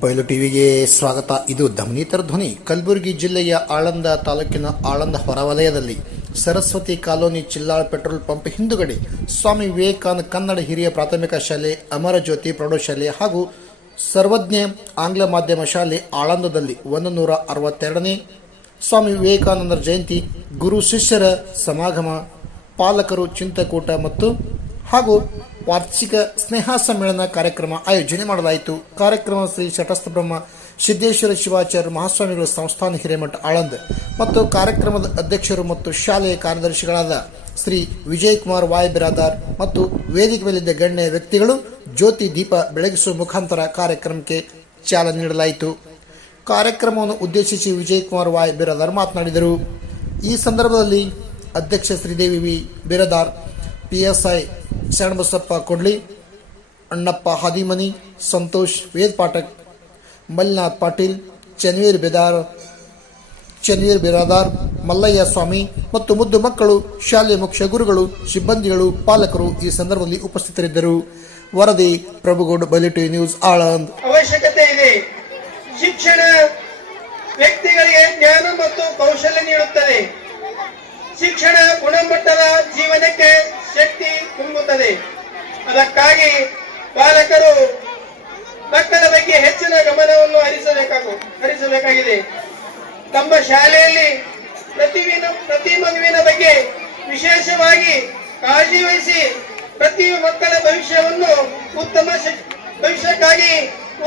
ಬಯಲು ಟಿವಿಗೆ ಸ್ವಾಗತ. ಇದು ಧಮನಿತರ ಧ್ವನಿ. ಕಲಬುರಗಿ ಜಿಲ್ಲೆಯ ಆಳಂದ ತಾಲೂಕಿನ ಆಳಂದ ಹೊರವಲಯದಲ್ಲಿ Saraswati colony Chillal petrol pump ಹಿಂದುಗಡೆ ಸ್ವಾಮಿ ವಿವೇಕಾನಂದ ಕನ್ನಡ ಹಿರಿಯ ಪ್ರಾಥಮಿಕ ಶಾಲೆ ಅಮರಜ್ಯೋತಿ ಪ್ರೌಢಶಾಲೆ ಹಾಗೂ ಸರ್ವಜ್ಞ ಆಂಗ್ಲ ಮಾಧ್ಯಮ ಶಾಲೆ ಆಳಂದದಲ್ಲಿ ಒಂದು ನೂರ ಅರವತ್ತೆರಡನೇ ಸ್ವಾಮಿ ವಿವೇಕಾನಂದರ ಜಯಂತಿ. ಗುರು ಶಿಷ್ಯರ ಸಮಾಗಮ, ಪಾಲಕರು ಚಿಂತಕೂಟ ಮತ್ತು ಹಾಗೂ ವಾರ್ಷಿಕ ಸ್ನೇಹ ಸಮ್ಮೇಳನ ಕಾರ್ಯಕ್ರಮ ಆಯೋಜನೆ ಮಾಡಲಾಯಿತು. ಕಾರ್ಯಕ್ರಮ ಶ್ರೀ ಶಟಸ್ಥ ಬ್ರಹ್ಮ ಸಿದ್ದೇಶ್ವರ ಶಿವಾಚಾರ್ಯ ಮಹಾಸ್ವಾಮಿಗಳು ಸಂಸ್ಥಾನ ಹಿರೇಮಠ ಆಳಂದ್ ಮತ್ತು ಕಾರ್ಯಕ್ರಮದ ಅಧ್ಯಕ್ಷರು ಮತ್ತು ಶಾಲೆಯ ಕಾರ್ಯದರ್ಶಿಗಳಾದ ಶ್ರೀ ವಿಜಯ್ ಕುಮಾರ್ ವಾಯ್ ಬಿರಾದಾರ್ ಮತ್ತು ವೇದಿಕೆ ಮೇಲಿದ್ದ ಗಣ್ಯ ವ್ಯಕ್ತಿಗಳು ಜ್ಯೋತಿ ದೀಪ ಬೆಳಗಿಸುವ ಮುಖಾಂತರ ಕಾರ್ಯಕ್ರಮಕ್ಕೆ ಚಾಲನೆ ನೀಡಲಾಯಿತು. ಕಾರ್ಯಕ್ರಮವನ್ನು ಉದ್ದೇಶಿಸಿ ವಿಜಯ್ ಕುಮಾರ್ ವಾಯ್ ಬಿರಾದಾರ್ ಮಾತನಾಡಿದರು. ಈ ಸಂದರ್ಭದಲ್ಲಿ ಅಧ್ಯಕ್ಷ Sridevi V. Biradar P S I Sharanabasappa Kodli, Annappa Hadimani, Santosh Ved Pathak, ಮಲ್ನಾಥ್ Patil, Chanveer ಬೇದಾರ್, Chanveer Biradar, Mallayya ಸ್ವಾಮಿ ಮತ್ತು ಮುದ್ದು ಮಕ್ಕಳು, ಶಾಲೆ ಮುಖ್ಯ ಗುರುಗಳು, ಸಿಬ್ಬಂದಿಗಳು, ಪಾಲಕರು ಈ ಸಂದರ್ಭದಲ್ಲಿ ಉಪಸ್ಥಿತರಿದ್ದರು. ವರದಿ, ಪ್ರಭುಗೌಡ ಬಲಿಟಿ ನ್ಯೂಸ್, ಆಳಂದ್. ಅವಶ್ಯಕತೆ ಇದೆ. ಶಿಕ್ಷಣ ವ್ಯಕ್ತಿಗಳಿಗೆ ಜ್ಞಾನ ಮತ್ತು ಕೌಶಲ್ಯ ನೀಡುತ್ತದೆ. ಶಿಕ್ಷಣ ಗುಣಮಟ್ಟದ ಜೀವನಕ್ಕೆ ಶಕ್ತಿ ತುಂಬುತ್ತದೆ. ಅದಕ್ಕಾಗಿ ಪಾಲಕರು ಮಕ್ಕಳ ಬಗ್ಗೆ ಹೆಚ್ಚಿನ ಗಮನವನ್ನು ಹರಿಸಬೇಕಾಗು, ಹರಿಸಬೇಕಾಗಿದೆ. ತಮ್ಮ ಶಾಲೆಯಲ್ಲಿ ಪ್ರತಿವಿನ, ಪ್ರತಿ ಮಗುವಿನ ಬಗ್ಗೆ ವಿಶೇಷವಾಗಿ ಕಾಳಜಿ ವಹಿಸಿ ಪ್ರತಿ ಮಕ್ಕಳ ಭವಿಷ್ಯವನ್ನು ಉತ್ತಮ ಭವಿಷ್ಯಕ್ಕಾಗಿ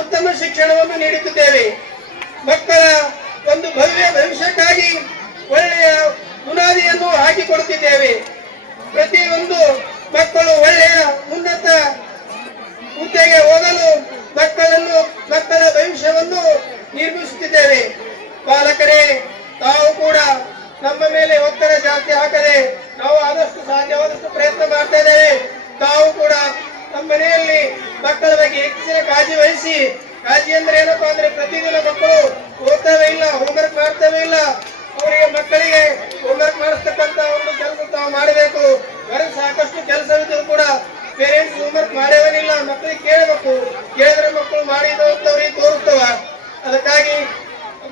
ಉತ್ತಮ ಶಿಕ್ಷಣವನ್ನು ನೀಡುತ್ತಿದ್ದೇವೆ ಮಕ್ಕಳ ಒಂದು ಭವ್ಯ ಭವಿಷ್ಯಕ್ಕಾಗಿ ಒಳ್ಳೆಯ ಬುನಾದಿಯನ್ನು ಹಾಕಿಕೊಡುತ್ತಿದ್ದೇವೆ ಪ್ರತಿಯೊಂದು ಮಕ್ಕಳು ಒಳ್ಳೆಯ ಉನ್ನತ ಹುದ್ದೆಗೆ ಹೋಗಲು ಮಕ್ಕಳನ್ನು, ಮಕ್ಕಳ ಭವಿಷ್ಯವನ್ನು ನಿರ್ಮಿಸುತ್ತಿದ್ದೇವೆ. ಪಾಲಕರೇ, ತಾವು ಕೂಡ ನಮ್ಮ ಮೇಲೆ ಒತ್ತಡ ಜಾಸ್ತಿ ಹಾಕದೆ ನಾವು ಆದಷ್ಟು ಸಾಧ್ಯವಾದಷ್ಟು ಪ್ರಯತ್ನ ಮಾಡ್ತಾ ಇದ್ದೇವೆ. ತಾವು ಕೂಡ ನಮ್ಮ ಮನೆಯಲ್ಲಿ ಮಕ್ಕಳ ಬಗ್ಗೆ ಹೆಚ್ಚಿನ ಕಾಳಜಿ ವಹಿಸಿ, ಕಾಳಜಿ ಅಂದ್ರೆ ಏನಪ್ಪಾ ಅಂದ್ರೆ ಪ್ರತಿದಿನ ಮಕ್ಕಳು ಓದ್ತವೇ ಇಲ್ಲ ಹೋಮ್ವರ್ಕ್ ಮಾಡ್ತವೇ ಇಲ್ಲ. ಅವರಿಗೆ ಮಕ್ಕಳಿಗೆ ಹೋಮ್ವರ್ಕ್ ಕೇಳಬೇಕು ಕೇಳಿದ್ರೆ ಮಕ್ಕಳು ಮಾಡಿದವ್ರಿಗೆ ತೋರಿಸ್ತವ ಅದಕ್ಕಾಗಿ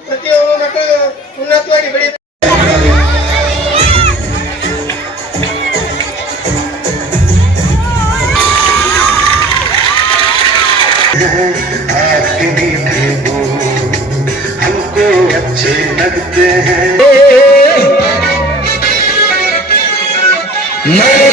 ಪ್ರತಿಯೊಬ್ಬ ಮಕ್ಕಳು ಉನ್ನತವಾಗಿ ಬೆಳೆಯ आपकी मीठे बोल हमको अच्छे लगते हैं मैं